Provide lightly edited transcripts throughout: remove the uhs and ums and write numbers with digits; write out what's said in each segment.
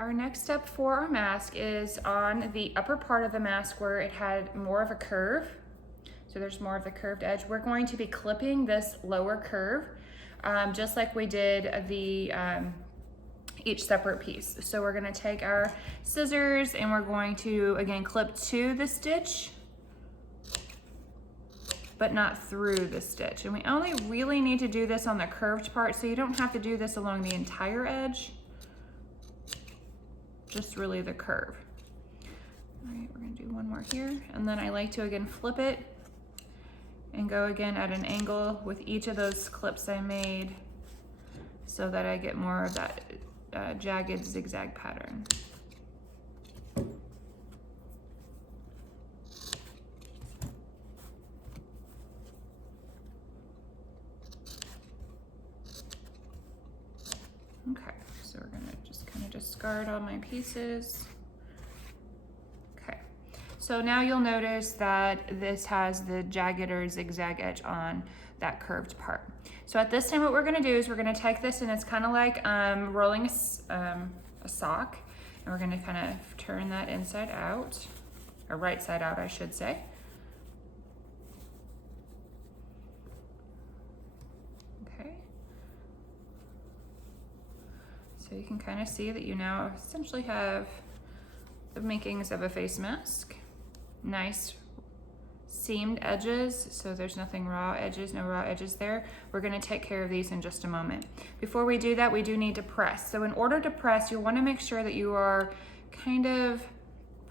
Our next step for our mask is on the upper part of the mask where it had more of a curve. So there's more of the curved edge. We're going to be clipping this lower curve, just like we did the each separate piece. So we're gonna take our scissors and we're going to, again, clip to the stitch, but not through the stitch. And we only really need to do this on the curved part, so you don't have to do this along the entire edge, just really the curve. All right, we're gonna do one more here. And then I like to, again, flip it and go again at an angle with each of those clips I made so that I get more of that jagged zigzag pattern. Okay, so we're gonna just kind of discard all my pieces. Okay, so now you'll notice that this has the jagged or zigzag edge on that curved part. So at this time, what we're gonna do is we're gonna take this, and it's kind of like rolling a sock, and we're gonna kind of turn that inside out, or right side out, I should say. Okay. So you can kind of see that you now essentially have the makings of a face mask. Nice seamed edges, so there's nothing raw edges, no raw edges there. We're gonna take care of these in just a moment. Before we do that, we do need to press. So in order to press, you'll wanna make sure that you are kind of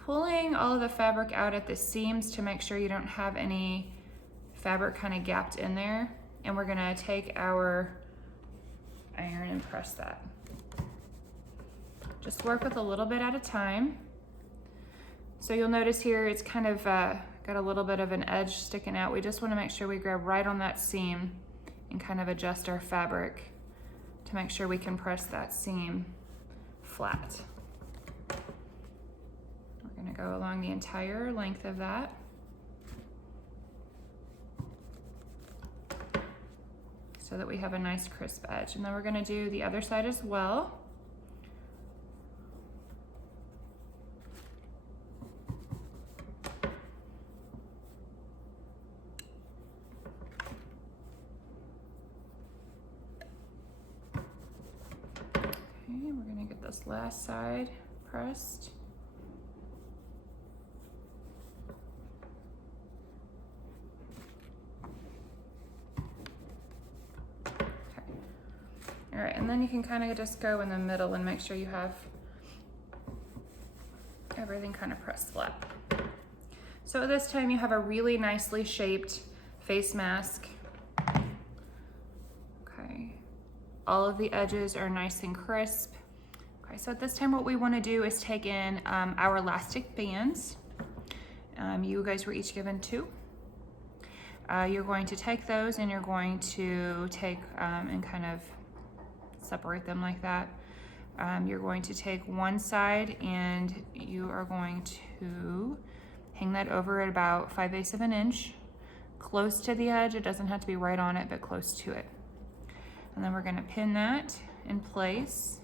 pulling all of the fabric out at the seams to make sure you don't have any fabric kind of gapped in there. And we're gonna take our iron and press that. Just work with a little bit at a time. So you'll notice here it's kind of got a little bit of an edge sticking out. We just want to make sure we grab right on that seam and kind of adjust our fabric to make sure we can press that seam flat. We're going to go along the entire length of that. So that we have a nice crisp edge. And then we're going to do the other side as well. We're gonna get this last side pressed. Okay. All right, and then you can kind of just go in the middle and make sure you have everything kind of pressed flat. So at this time you have a really nicely shaped face mask. All of the edges are nice and crisp. Okay, so at this time what we want to do is take in our elastic bands. You guys were each given 2. You're going to take those and you're going to take and kind of separate them like that. You're going to take one side and you are going to hang that over at about 5/8 of an inch, close to the edge. It doesn't have to be right on it, but close to it. And then we're going to pin that in place.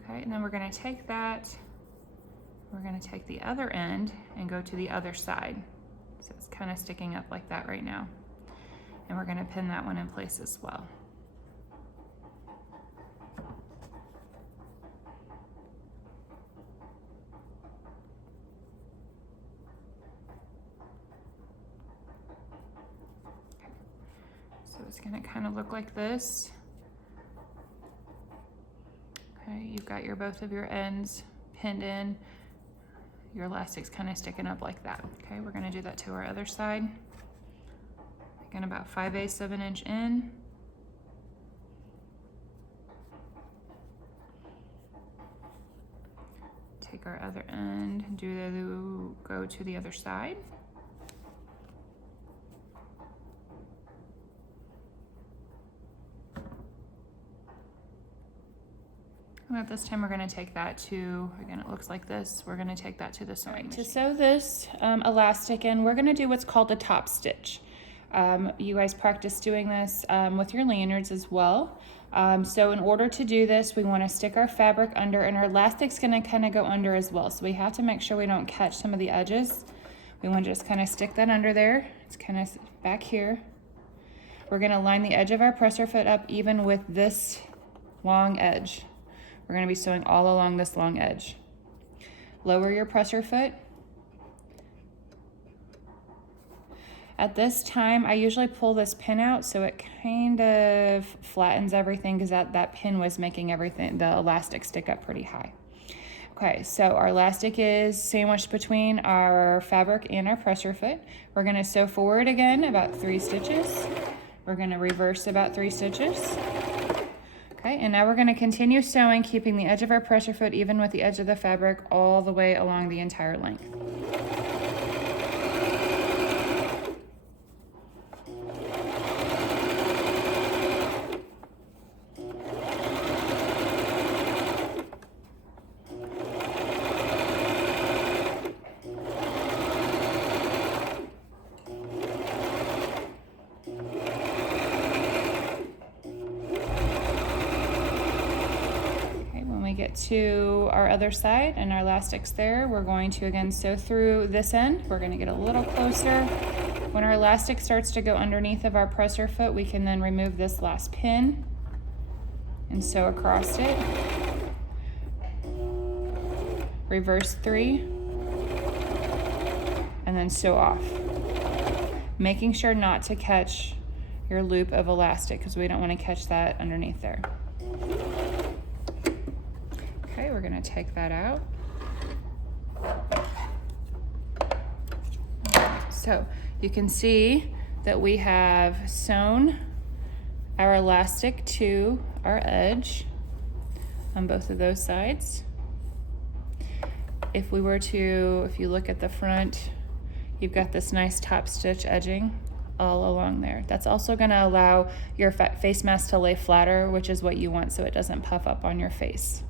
Okay, and then we're going to take that, we're going to take the other end and go to the other side. So it's kind of sticking up like that right now. And we're going to pin that one in place as well. So it's going to kind of look like this. Okay, you've got your both of your ends pinned in. Your elastic's kind of sticking up like that. Okay, we're going to do that to our other side. Again, about 5/8 of an inch in. Take our other end and go to the other side. And at this time, we're going to take that to, again, it looks like this. We're going to take that to the sewing machine. To sew this elastic in, we're going to do what's called a top stitch. You guys practice doing this with your lanyards as well. So in order to do this, we want to stick our fabric under, and our elastic's going to kind of go under as well. So we have to make sure we don't catch some of the edges. We want to just kind of stick that under there. It's kind of back here. We're going to line the edge of our presser foot up even with this long edge. We're going to be sewing all along this long edge. Lower your presser foot. At this time, I usually pull this pin out so it kind of flattens everything, because that pin was making everything, the elastic, stick up pretty high. Okay, so our elastic is sandwiched between our fabric and our presser foot. We're going to sew forward again about 3 stitches. We're going to reverse about 3 stitches. Okay, and now we're going to continue sewing, keeping the edge of our presser foot even with the edge of the fabric all the way along the entire length. Get to our other side and our elastic's there, we're going to again sew through this end. We're going to get a little closer. When our elastic starts to go underneath of our presser foot, we can then remove this last pin and sew across it. Reverse 3 and then sew off, making sure not to catch your loop of elastic, because we don't want to catch that underneath there. Okay, we're going to take that out. So you can see that we have sewn our elastic to our edge on both of those sides. If you look at the front, you've got this nice top stitch edging all along there. That's also going to allow your face mask to lay flatter, which is what you want, so it doesn't puff up on your face.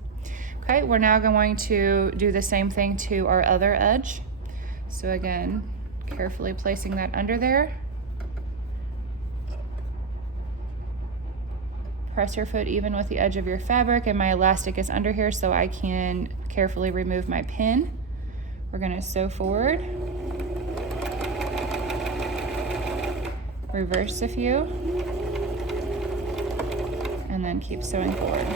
Okay, we're now going to do the same thing to our other edge. So again, carefully placing that under there. Press your foot even with the edge of your fabric, and my elastic is under here so I can carefully remove my pin. We're going to sew forward. Reverse a few. And then keep sewing forward.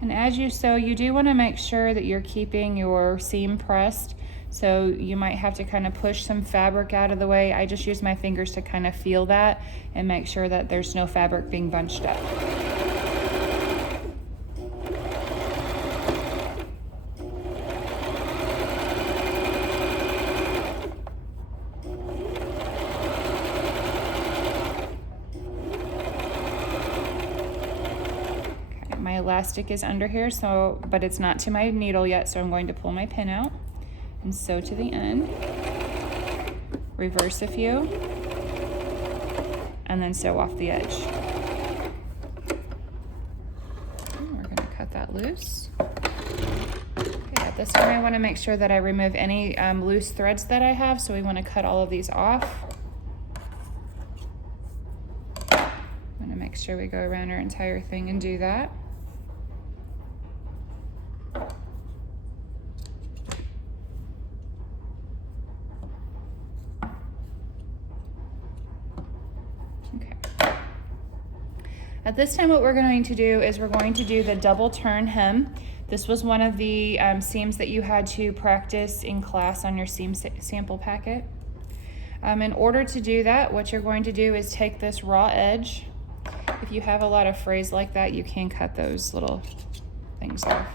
And as you sew, you do want to make sure that you're keeping your seam pressed. So you might have to kind of push some fabric out of the way. I just use my fingers to kind of feel that and make sure that there's no fabric being bunched up. My elastic is under here, but it's not to my needle yet, so I'm going to pull my pin out and sew to the end. Reverse a few, and then sew off the edge. We're going to cut that loose. Okay, at this time I want to make sure that I remove any loose threads that I have, so we want to cut all of these off. I'm going to make sure we go around our entire thing and do that. At this time, what we're going to do is we're going to do the double turn hem. This was one of the seams that you had to practice in class on your seam sample packet. In order to do that, what you're going to do is take this raw edge. If you have a lot of frays like that, you can cut those little things off.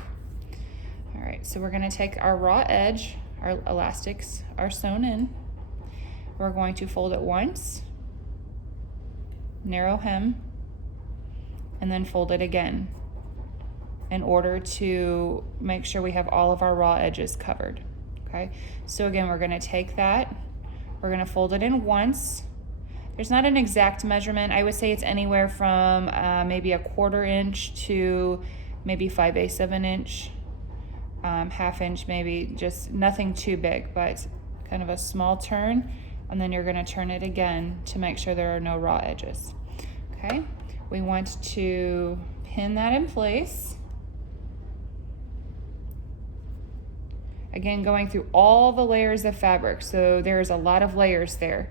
All right, so we're going to take our raw edge, our elastics are sewn in. We're going to fold it once, narrow hem, and then fold it again in order to make sure we have all of our raw edges covered. Okay, so again, we're going to take that, we're going to fold it in once. There's not an exact measurement. I would say it's anywhere from maybe 1/4 inch to maybe 5/8 of an inch 1/2 inch maybe, just nothing too big, but kind of a small turn, and then you're going to turn it again to make sure there are no raw edges. Okay, we want to pin that in place. Again, going through all the layers of fabric, so there's a lot of layers there.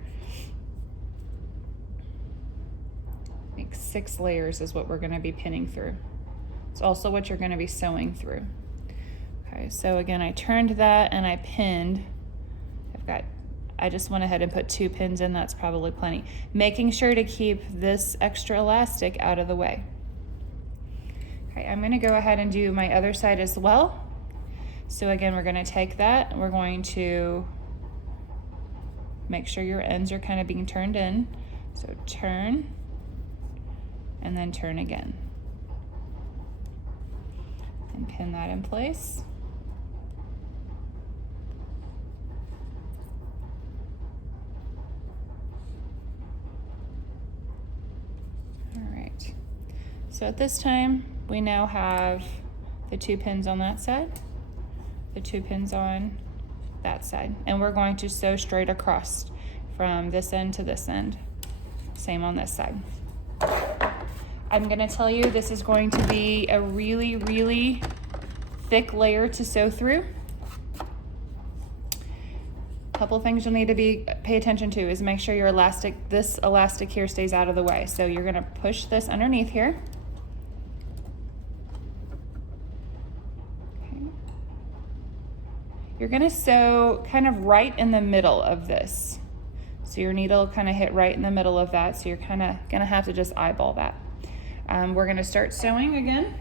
I think 6 layers is what we're going to be pinning through. It's also what you're going to be sewing through. Okay, so again, I turned that and I pinned. I just went ahead and put 2 pins in, that's probably plenty. Making sure to keep this extra elastic out of the way. Okay, I'm gonna go ahead and do my other side as well. So again, we're gonna take that and we're going to make sure your ends are kind of being turned in. So turn, and then turn again. And pin that in place. So at this time, we now have the 2 pins on that side, the 2 pins on that side, and we're going to sew straight across from this end to this end. Same on this side. I'm going to tell you this is going to be a really, really thick layer to sew through. Couple things you'll need to pay attention to is make sure your this elastic here stays out of the way. So you're going to push this underneath here. You're gonna sew kind of right in the middle of this. So your needle kind of hit right in the middle of that, so you're kind of gonna have to just eyeball that. We're gonna start sewing again.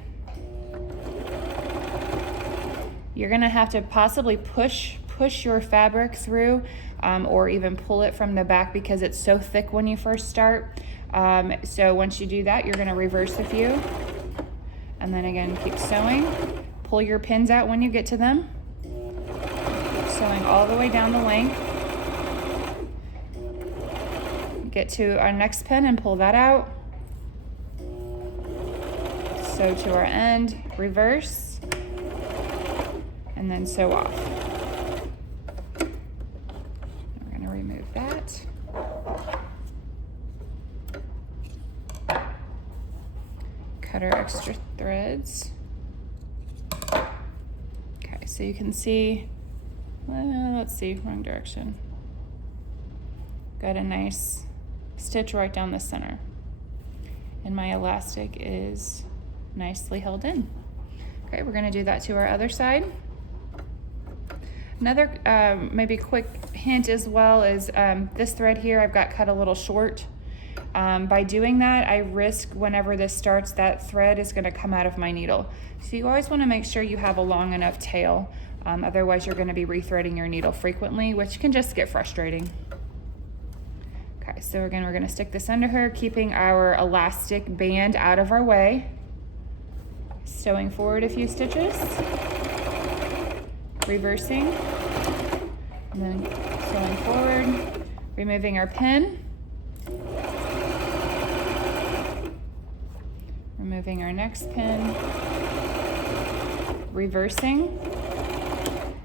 You're gonna have to possibly push your fabric through or even pull it from the back because it's so thick when you first start. So once you do that, you're gonna reverse a few. And then again, keep sewing. Pull your pins out when you get to them. Sewing all the way down the length. Get to our next pin and pull that out. Sew to our end, reverse, and then sew off. We're going to remove that. Cut our extra threads. Okay, so you can see, let's see, wrong direction. Got a nice stitch right down the center. And my elastic is nicely held in. Okay, we're gonna do that to our other side. Another maybe quick hint as well is this thread here I've got cut a little short. By doing that, I risk whenever this starts, that thread is gonna come out of my needle. So you always wanna make sure you have a long enough tail. Otherwise you're gonna be rethreading your needle frequently, which can just get frustrating. Okay, so again, we're gonna stick this under her, keeping our elastic band out of our way. Sewing forward a few stitches. Reversing. And then sewing forward. Removing our pin. Removing our next pin. Reversing.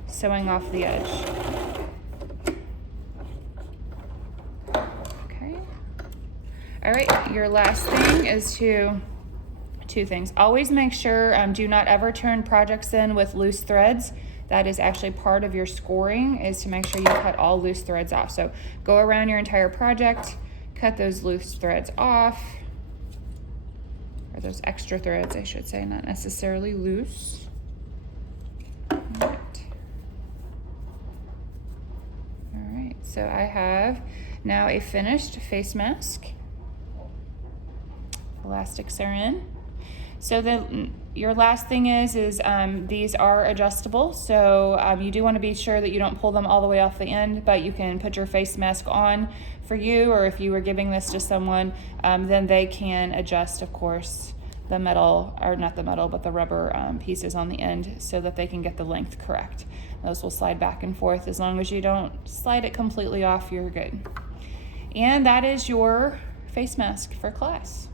Sewing off the edge. Okay. All right, your last thing is two things. Always make sure, do not ever turn projects in with loose threads. That is actually part of your scoring, is to make sure you cut all loose threads off. So go around your entire project, cut those loose threads off, or those extra threads, I should say, not necessarily loose. All right, so I have now a finished face mask. Elastics are in. So your last thing is these are adjustable. So you do want to be sure that you don't pull them all the way off the end, but you can put your face mask on for you, or if you were giving this to someone, then they can adjust, of course, the metal, or not the metal, but the rubber pieces on the end so that they can get the length correct. Those will slide back and forth. As long as you don't slide it completely off, you're good. And that is your face mask for class.